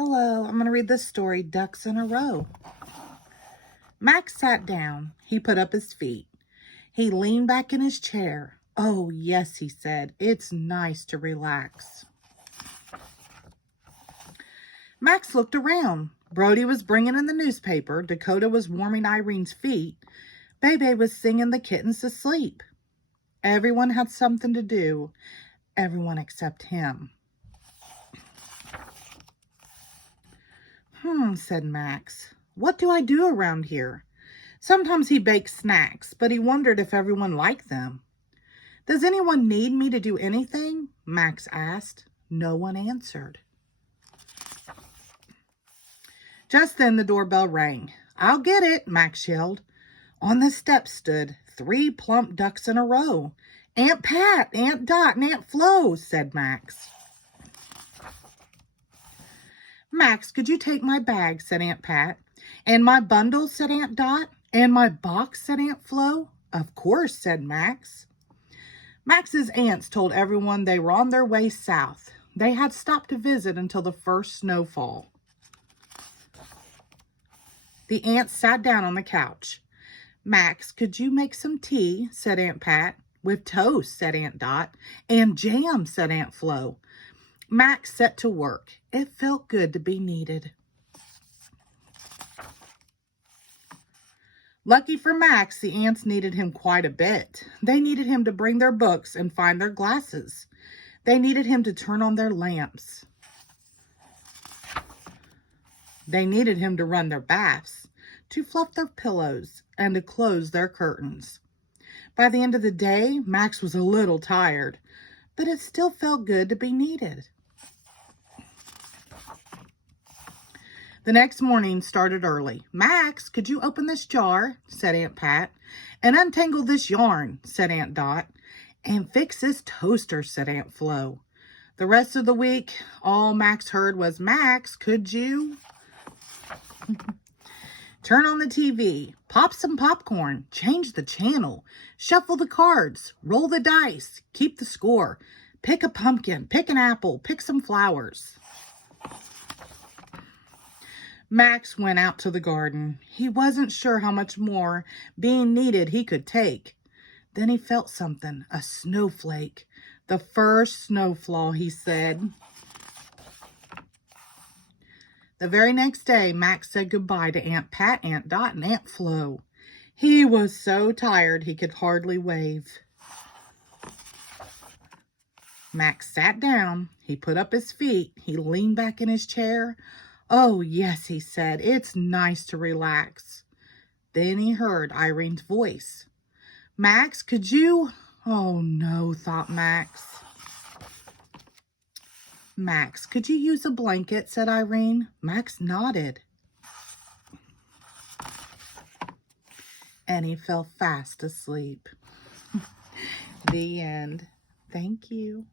Hello, I'm going to read this story, Ducks in a Row. Max sat down. He put up his feet. He leaned back in his chair. Oh, yes, he said. It's nice to relax. Max looked around. Brody was bringing in the newspaper. Dakota was warming Irene's feet. Bebe was singing the kittens to sleep. Everyone had something to do. Everyone except him. Said Max. What do I do around here? Sometimes he baked snacks, but he wondered if everyone liked them. Does anyone need me to do anything? Max asked. No one answered. Just then the doorbell rang. I'll get it, Max yelled. On the steps stood 3 plump ducks in a row. Aunt Pat, Aunt Dot, and Aunt Flo, said Max. Max, could you take my bag, said Aunt Pat. And my bundle, said Aunt Dot. And my box, said Aunt Flo. Of course, said Max. Max's aunts told everyone they were on their way south. They had stopped to visit until the first snowfall. The aunts sat down on the couch. Max, could you make some tea, said Aunt Pat. With toast, said Aunt Dot. And jam, said Aunt Flo. Max set to work. It felt good to be needed. Lucky for Max, the aunts needed him quite a bit. They needed him to bring their books and find their glasses. They needed him to turn on their lamps. They needed him to run their baths, to fluff their pillows, and to close their curtains. By the end of the day, Max was a little tired, but it still felt good to be needed. The next morning started early. Max, could you open this jar, said Aunt Pat, and untangle this yarn, said Aunt Dot, and fix this toaster, said Aunt Flo. The rest of the week, all Max heard was, Max, could you turn on the TV, pop some popcorn, change the channel, shuffle the cards, roll the dice, keep the score, pick a pumpkin, pick an apple, pick some flowers. Max went out to the garden. He wasn't sure how much more being needed he could take. Then he felt something, a snowflake. The first snowfall, he said. The very next day, Max said goodbye to Aunt Pat, Aunt Dot, and Aunt Flo. He was so tired he could hardly wave. Max sat down. He put up his feet. He leaned back in his chair. Oh, yes, he said, it's nice to relax. Then he heard Irene's voice. Max, could you? Oh, no, thought Max. Max, could you use a blanket, said Irene. Max nodded. And he fell fast asleep. The end. Thank you.